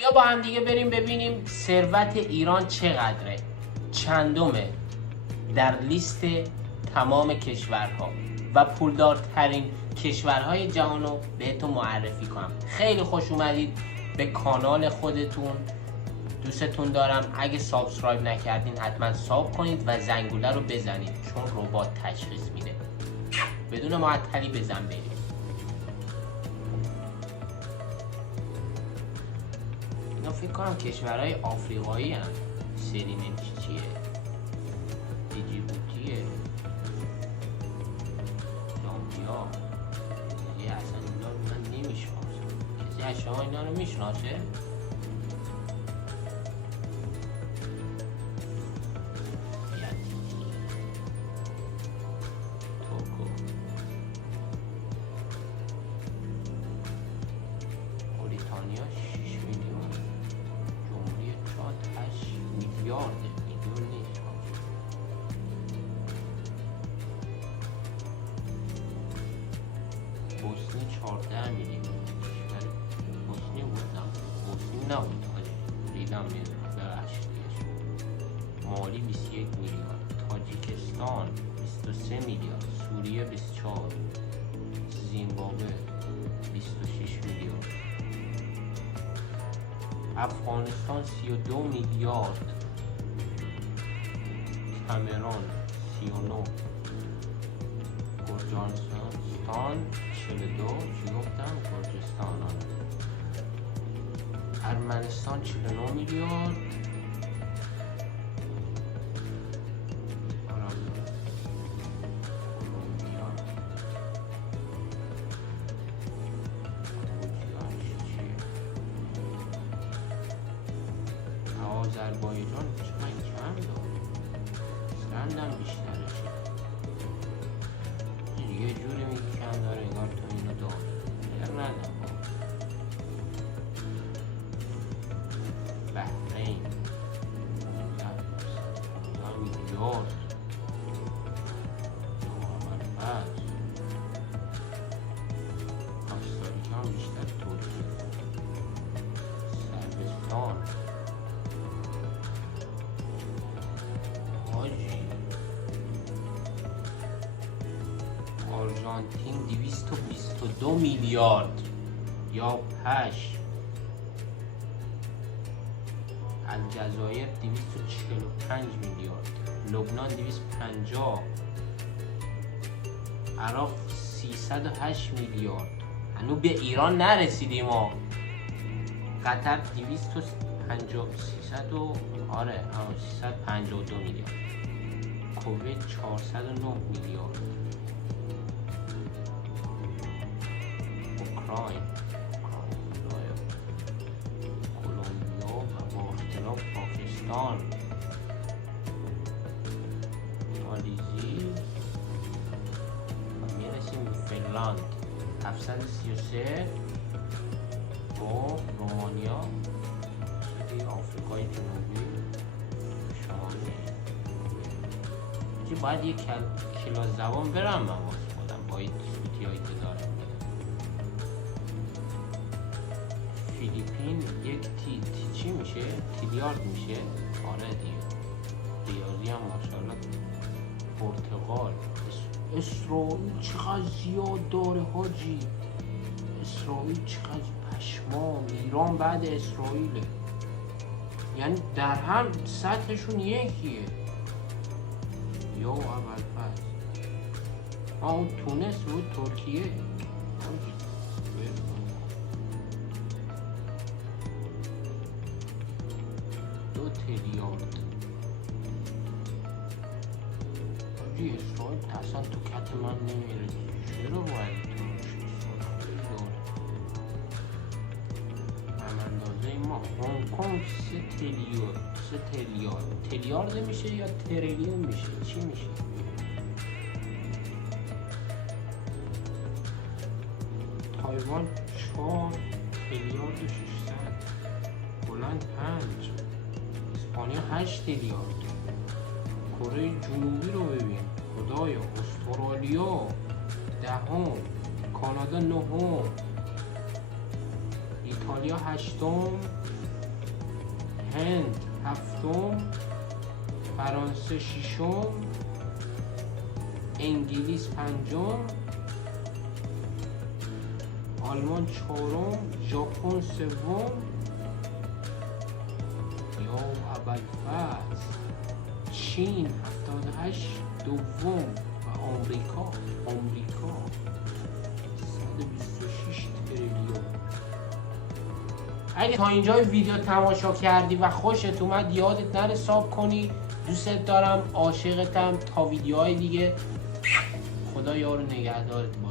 بیا با هم دیگه بریم ببینیم ثروت ایران چقدره، چندمه در لیست تمام کشورها و پولدارترین کشورهای جهان رو بهتون معرفی کنم. خیلی خوش اومدید به کانال خودتون، دوستتون دارم. اگه سابسکرایب نکردین حتما ساب کنید و زنگوله رو بزنید چون ربات تشخیص میده. بدون معطلی بزن بریم. اینا فکر کنم کشورهای آفریقایی هم. سرینه چیه؟ جیبوتیه، زامبیا. یه اصلا اینا رو من نمیشناسم. کسی از شما اینا رو میشناسه؟ بریتانیا 6 میلیون، جمهوری چاد 8 میلیارد، میلیون نیست. بوسنی 14 میلیون، کشور بوسنی بودم، بوسنی نبود، ریدم میدونم ببخشید. مالی 21 میلیارد، تاجیکستان 23 میلیارد، سوریه 24، زیمبابوه 26 میلیارد، افغانستان 32 میلیارد، کامرون 39، گرجستان 42، چی گفتم؟ گرجستان. ارمنستان 49 میلیارد، آذربایجان چقدر کم داره، سندم بیشتره. یه جوری میگی کم داره انگار تو اینو داری. اگر ندم بحرین 15 میلیارد، کاستاریکا هم بیشتر، ترکیه، صربستان، آرژانتین 222 میلیارد یا 8، الجزایر 245 میلیارد، لبنان 250، عراق 308 میلیارد. هنوز به ایران نرسیدیم ما. قطر 352 میلیارد، کویت 409 میلیارد، اوکراین، کلمبیا و با اختلاف پاکستان، مالیزی و میرسیم به فنلاند 733 با رومانیا، آفریقای جنوبی شمالی. باید یک کلاس زبان برم من واسه خودم با این سوتی هایی که دارم. فیلیپین یک چی میشه؟ تریلیارد میشه؟ آره دیگه. ریاضی هم ماشاءالله. پرتغال، اسرائیل چقدر زیاد داره حاجی. اسرائیل چقدر پشمام. ایران بعد اسرائیله، یعنی در هم سطحشون یکیه. یا اول فصل اون تونس بود، ترکیه 2 تریلیارد. حاجی اسرائیل اصلا تو کت من نمیره. چرا باید ما هنگ کنگ 3 تریلیارد میشه یا تریلیون میشه؟ چی میشه؟ تایوان 4 تریلیارد 600، هلند 5، اسپانیا 8 تریلیارد، کره جنوبی رو ببین خدایا، استرالیا 10، کانادا 9، ایتالیا 8، هند هفتم، فرانسه ششم، انگلیس پنجم، آلمان چهارم، ژاپن سوم، یا ابوالفضل، چین 78 دوم و آمریکا 126 تریلیون. اگه تا اینجای ویدیو تماشا کردی و خوشت اومد یادت نره ساب کنی. دوست دارم، عاشقتم. تا ویدیوهای دیگه خدا یار و نگهدارت باشه.